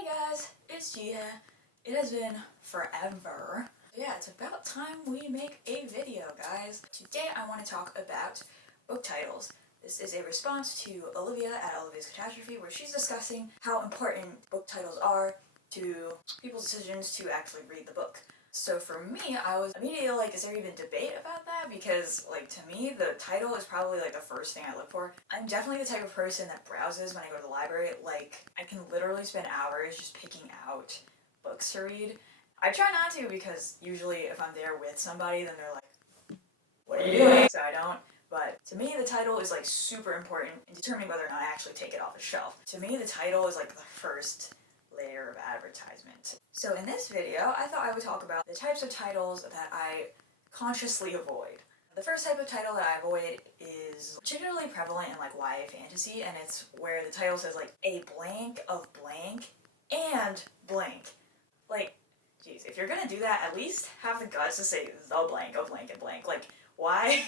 Hey guys, it's Gia. It has been forever. Yeah, it's about time we make a video, guys. Today I want to talk about book titles. This is a response to Olivia at Olivia's Catastrophe, where she's discussing how important book titles are to people's decisions to actually read the book. So for me, I was immediately like, is there even debate about that? Because, like, to me, the title is probably, like, the first thing I look for. I'm definitely the type of person that browses when I go to the library. Like, I can literally spend hours just picking out books to read. I try not to because usually if I'm there with somebody, then they're like, what are you doing? So I don't. But to me, the title is, like, super important in determining whether or not I actually take it off the shelf. To me, the title is, like, the first layer of advertisement. So in this video, I thought I would talk about the types of titles that I consciously avoid. The first type of title that I avoid is particularly prevalent in like YA fantasy, and it's where the title says like a blank of blank and blank. Like, geez, if you're gonna do that, at least have the guts to say the blank of blank and blank. Like, why?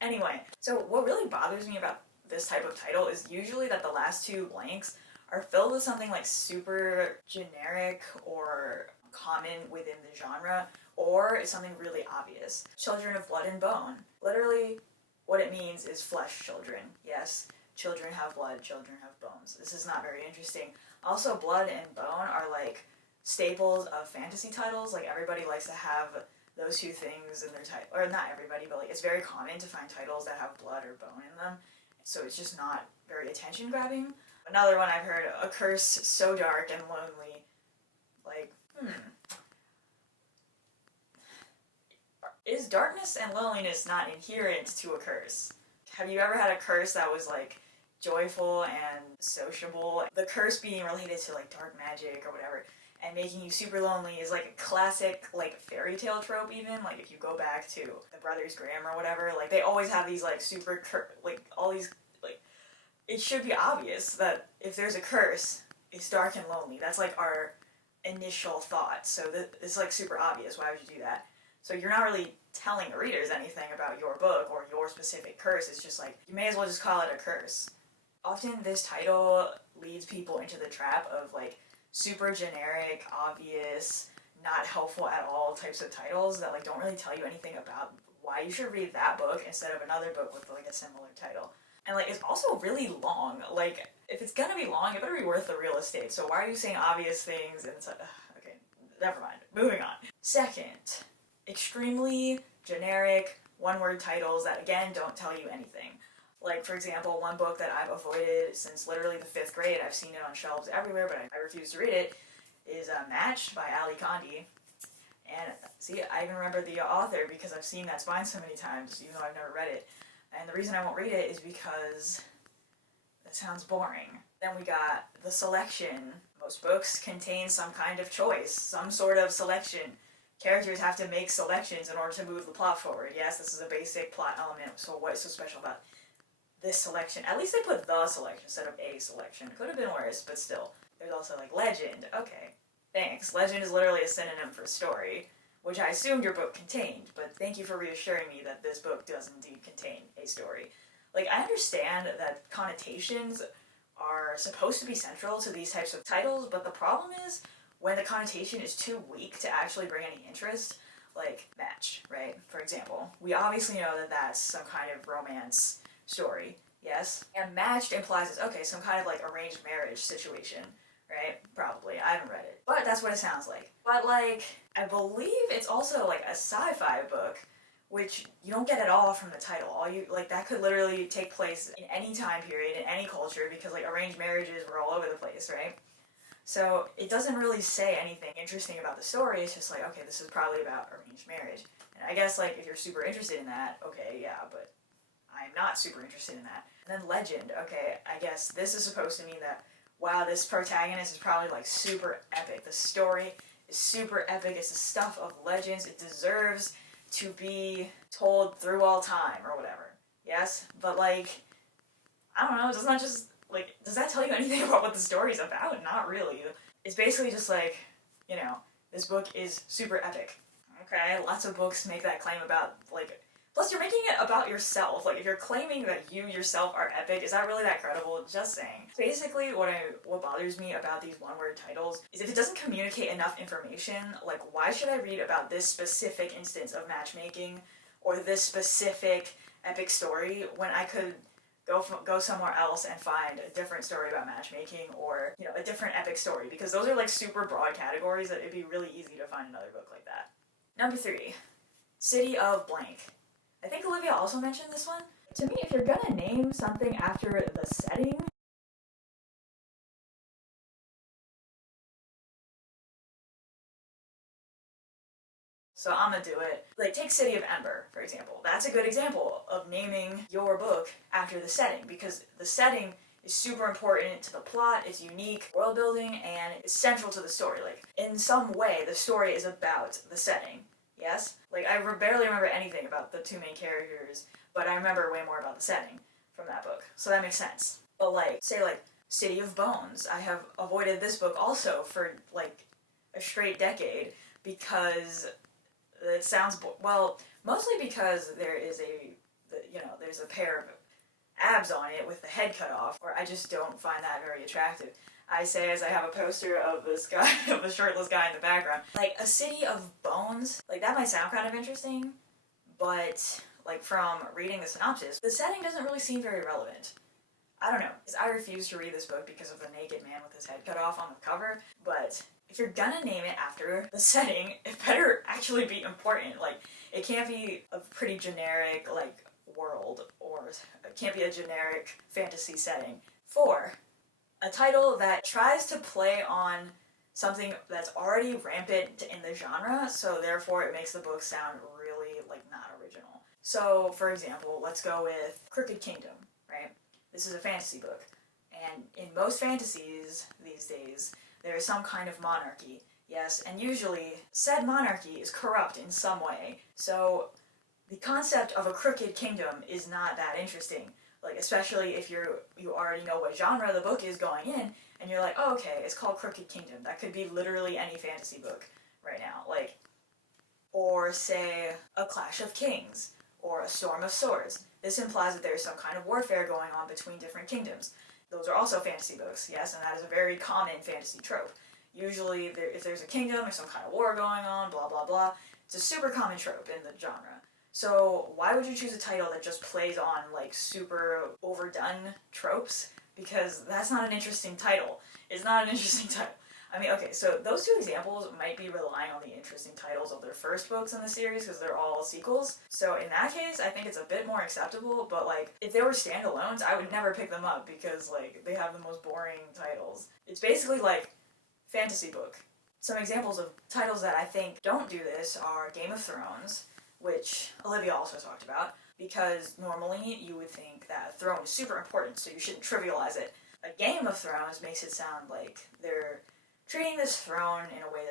Anyway, so what really bothers me about this type of title is usually that the last two blanks are filled with something like super generic or common within the genre, or it's something really obvious. Children of blood and bone. Literally, what it means is flesh children. Yes, children have blood, children have bones. This is not very interesting. Also, blood and bone are like staples of fantasy titles. Like, everybody likes to have those two things in their title, or not everybody, but like it's very common to find titles that have blood or bone in them. So it's just not very attention grabbing. Another one I've heard, a curse so dark and lonely. Like, Is darkness and loneliness not inherent to a curse? Have you ever had a curse that was like joyful and sociable? The curse being related to like dark magic or whatever, and making you super lonely is like a classic like fairy tale trope even. Like, if you go back to the Brothers Grimm or whatever, like they always have these like super like all these like, it should be obvious that if there's a curse, it's dark and lonely. That's like our initial thought. So it's like super obvious. Why would you do that? So you're not really telling readers anything about your book or your specific curse. It's just like, you may as well just call it a curse. Often this title leads people into the trap of like super generic, obvious, not helpful at all types of titles that like don't really tell you anything about why you should read that book instead of another book with like a similar title. And like, it's also really long. Like, if it's gonna be long, it better be worth the real estate. So why are you saying obvious things? And it's like, okay, never mind. Moving on. Second, extremely generic one-word titles that again don't tell you anything. Like, for example, one book that I've avoided since literally the 5th grade, I've seen it on shelves everywhere, but I refuse to read it, is Matched by Ali Condi. And see, I even remember the author because I've seen that spine so many times, even though I've never read it. And the reason I won't read it is because it sounds boring. Then we got the selection. Most books contain some kind of choice, some sort of selection. Characters have to make selections in order to move the plot forward. Yes, this is a basic plot element, so what is so special about this selection? At least they put the selection instead of a selection. Could have been worse, but still. There's also like legend. Okay, thanks. Legend is literally a synonym for story, which I assumed your book contained, but thank you for reassuring me that this book does indeed contain a story. Like, I understand that connotations are supposed to be central to these types of titles, but the problem is when the connotation is too weak to actually bring any interest. Like Match, right? For example, we obviously know that that's some kind of romance story, yes? And Matched implies it's, okay, some kind of like arranged marriage situation. Right? Probably. I haven't read it. But that's what it sounds like. But, like, I believe it's also, like, a sci-fi book, which you don't get at all from the title. All you, like, that could literally take place in any time period, in any culture, because, like, arranged marriages were all over the place, right? So, it doesn't really say anything interesting about the story. It's just like, okay, this is probably about arranged marriage. And I guess, like, if you're super interested in that, okay, yeah, but I'm not super interested in that. And then legend, okay, I guess this is supposed to mean that, wow, this protagonist is probably like super epic. The story is super epic. It's the stuff of legends. It deserves to be told through all time or whatever. Yes? But like, I don't know, does not just, like, does that tell you anything about what the story's about? Not really. It's basically just like, you know, this book is super epic. Okay, lots of books make that claim about, like, Plus, you're making it about yourself. Like, if you're claiming that you yourself are epic, is that really that credible? Just saying. Basically, what bothers me about these one-word titles is if it doesn't communicate enough information, like, why should I read about this specific instance of matchmaking or this specific epic story when I could go somewhere else and find a different story about matchmaking or, you know, a different epic story, because those are like super broad categories that it'd be really easy to find another book like that. Number 3, City of Blank. I think Olivia also mentioned this one. To me, if you're gonna name something after the setting, so I'm gonna do it. Like, take City of Ember, for example. That's a good example of naming your book after the setting, because the setting is super important to the plot, it's unique, world building, and it's central to the story. Like, in some way, the story is about the setting. Yes? Like, I barely remember anything about the 2 main characters, but I remember way more about the setting from that book. So that makes sense. But, like, say, like, City of Bones. I have avoided this book also for, like, a straight decade because it sounds, well, mostly because there's a pair of abs on it with the head cut off, or I just don't find that very attractive. I say as I have a poster of this guy, of a shirtless guy in the background. Like, a City of Bones, like, that might sound kind of interesting, but, like, from reading the synopsis, the setting doesn't really seem very relevant. I don't know, because I refuse to read this book because of the naked man with his head cut off on the cover, but if you're gonna name it after the setting, it better actually be important. Like, it can't be a pretty generic, like, world, or it can't be a generic fantasy setting. 4, a title that tries to play on something that's already rampant in the genre, so therefore it makes the book sound really, like, not original. So, for example, let's go with Crooked Kingdom, right? This is a fantasy book, and in most fantasies these days, there is some kind of monarchy, yes, and usually said monarchy is corrupt in some way, so the concept of a crooked kingdom is not that interesting. Like, especially if you already know what genre the book is going in, and you're like, oh, okay, it's called Crooked Kingdom. That could be literally any fantasy book right now. Like, or say, A Clash of Kings, or A Storm of Swords. This implies that there's some kind of warfare going on between different kingdoms. Those are also fantasy books, yes, and that is a very common fantasy trope. Usually, if there's a kingdom, there's some kind of war going on, blah, blah, blah. It's a super common trope in the genre. So why would you choose a title that just plays on, like, super overdone tropes? Because that's not an interesting title. It's not an interesting title. I mean, okay, so those 2 examples might be relying on the interesting titles of their first books in the series because they're all sequels. So in that case, I think it's a bit more acceptable, but, like, if they were standalones, I would never pick them up because, like, they have the most boring titles. It's basically like fantasy book. Some examples of titles that I think don't do this are Game of Thrones, which Olivia also talked about, because normally you would think that a throne is super important, so you shouldn't trivialize it. A Game of Thrones makes it sound like they're treating this throne in a way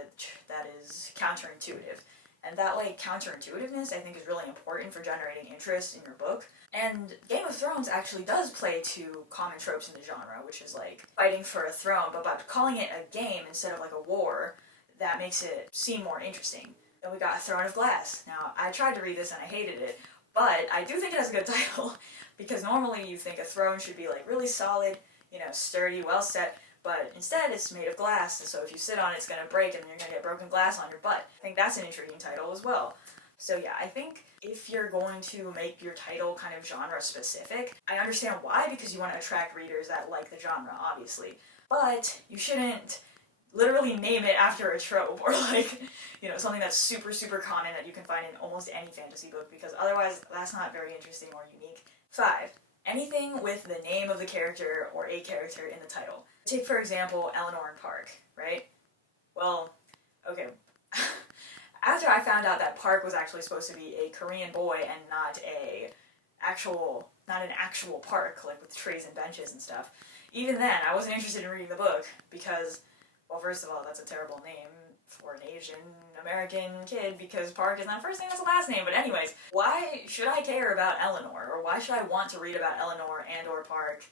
that is counterintuitive. And that, like, counterintuitiveness, I think, is really important for generating interest in your book. And Game of Thrones actually does play to common tropes in the genre, which is, like, fighting for a throne, but by calling it a game instead of, like, a war, that makes it seem more interesting. Then we got Throne of Glass. Now, I tried to read this and I hated it, but I do think it has a good title, because normally you think a throne should be, like, really solid, you know, sturdy, well set, but instead it's made of glass, so if you sit on it, it's going to break and you're going to get broken glass on your butt. I think that's an intriguing title as well. So yeah, I think if you're going to make your title kind of genre specific, I understand why, because you want to attract readers that like the genre, obviously. But you shouldn't literally name it after a trope, or, like, you know, something that's super, super common that you can find in almost any fantasy book, because otherwise that's not very interesting or unique. 5. Anything with the name of the character or a character in the title. Take, for example, Eleanor and Park, right? Well, okay. After I found out that Park was actually supposed to be a Korean boy and not an actual park, like with trees and benches and stuff, even then I wasn't interested in reading the book because, well, first of all, that's a terrible name for an Asian American kid, because Park is not first name, it's a last name. But anyways, why should I care about Eleanor, or why should I want to read about Eleanor and or Park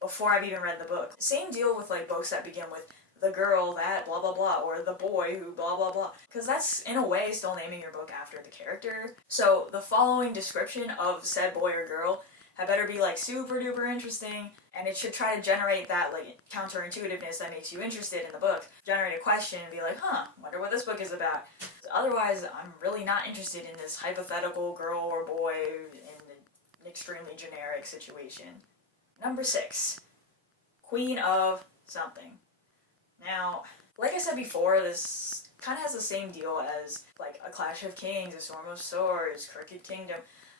before I've even read the book? Same deal with, like, books that begin with the girl that blah blah blah, or the boy who blah blah blah, because that's in a way still naming your book after the character. So the following description of said boy or girl had better be like super duper interesting, and it should try to generate that like counterintuitiveness that makes you interested in the book, generate a question and be like, huh, wonder what this book is about. Otherwise, I'm really not interested in this hypothetical girl or boy in an extremely generic situation. Number 6, Queen of something. Now, like I said before, this kind of has the same deal as like A Clash of Kings, A Storm of Swords, Crooked Kingdom.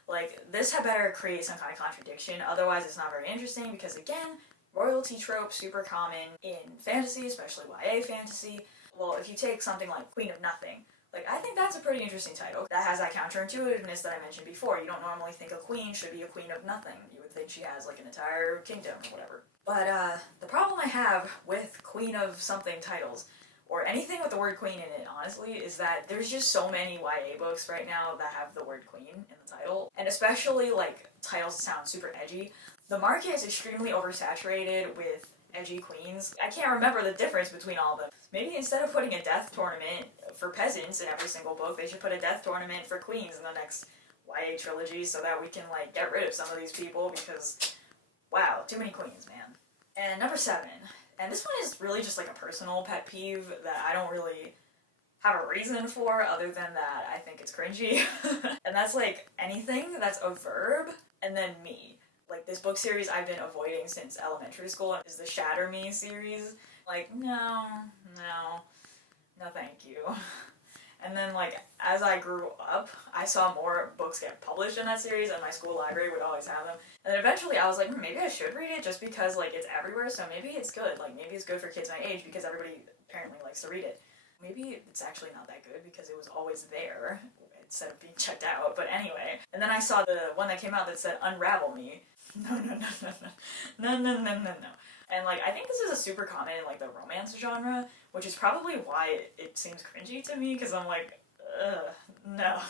Like, this had better create some kind of contradiction, otherwise it's not very interesting, because again, royalty trope, super common in fantasy, especially YA fantasy. Well, if you take something like Queen of Nothing, like, I think that's a pretty interesting title. That has that counterintuitiveness that I mentioned before. You don't normally think a queen should be a queen of nothing. You would think she has, like, an entire kingdom or whatever. But, the problem I have with Queen of something titles, or anything with the word queen in it, honestly, is that there's just so many YA books right now that have the word queen in the title. And especially, like, titles that sound super edgy. The market is extremely oversaturated with edgy queens. I can't remember the difference between all of them. Maybe instead of putting a death tournament for peasants in every single book, they should put a death tournament for queens in the next YA trilogy, so that we can, like, get rid of some of these people, because, wow, too many queens, man. And number 7, and this one is really just like a personal pet peeve that I don't really have a reason for other than that I think it's cringy. And that's like anything that's a verb and then me. Like, this book series I've been avoiding since elementary school is the Shatter Me series. Like, no, thank you. And then, like, as I grew up, I saw more books get published in that series, and my school library would always have them. And then eventually I was like, maybe I should read it, just because, like, it's everywhere, so maybe it's good. Like, maybe it's good for kids my age, because everybody apparently likes to read it. Maybe it's actually not that good, because it was always there, instead of being checked out, but anyway. And then I saw the one that came out that said, Unravel Me. No. And, like, I think this is a super common in, like, the romance genre, which is probably why it seems cringy to me, because I'm like, no.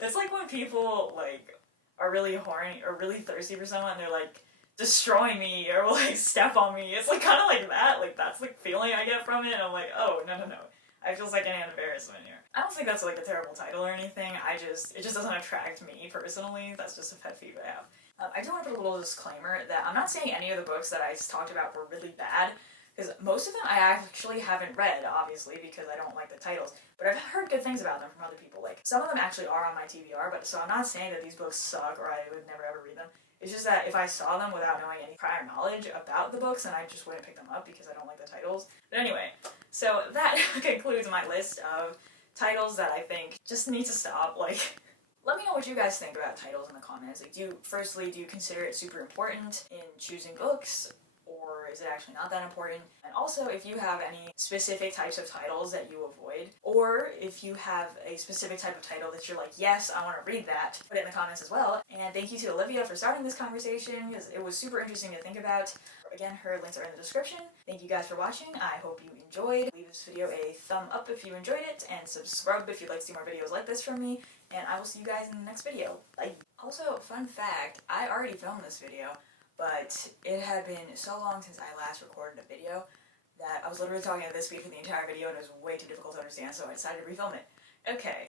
It's like when people, like, are really horny or really thirsty for someone, and they're like, destroy me, or like, step on me. It's, like, kind of like that. Like, that's the feeling I get from it, and I'm like, oh, no. I feel like an embarrassment here. I don't think that's, like, a terrible title or anything. It just doesn't attract me, personally. That's just a pet peeve I have. I do want to put a little disclaimer that I'm not saying any of the books that I talked about were really bad, because most of them I actually haven't read, obviously, because I don't like the titles, but I've heard good things about them from other people. Like, some of them actually are on my TBR, but so I'm not saying that these books suck or I would never ever read them. It's just that if I saw them without knowing any prior knowledge about the books, then I just wouldn't pick them up because I don't like the titles. But anyway, so that concludes my list of titles that I think just need to stop. Like, let me know what you guys think about titles in the comments. Like, do you consider it super important in choosing books, or is it actually not that important? And also, if you have any specific types of titles that you avoid, or if you have a specific type of title that you're like, yes, I want to read that, put it in the comments as well. And thank you to Olivia for starting this conversation, because it was super interesting to think about. Again, her links are in the description. Thank you guys for watching. I hope you enjoyed. Leave this video a thumb up if you enjoyed it, and subscribe if you'd like to see more videos like this from me. And I will see you guys in the next video. Bye! Also, fun fact, I already filmed this video, but it had been so long since I last recorded a video that I was literally talking at this speed for the entire video, and it was way too difficult to understand, so I decided to refilm it. Okay,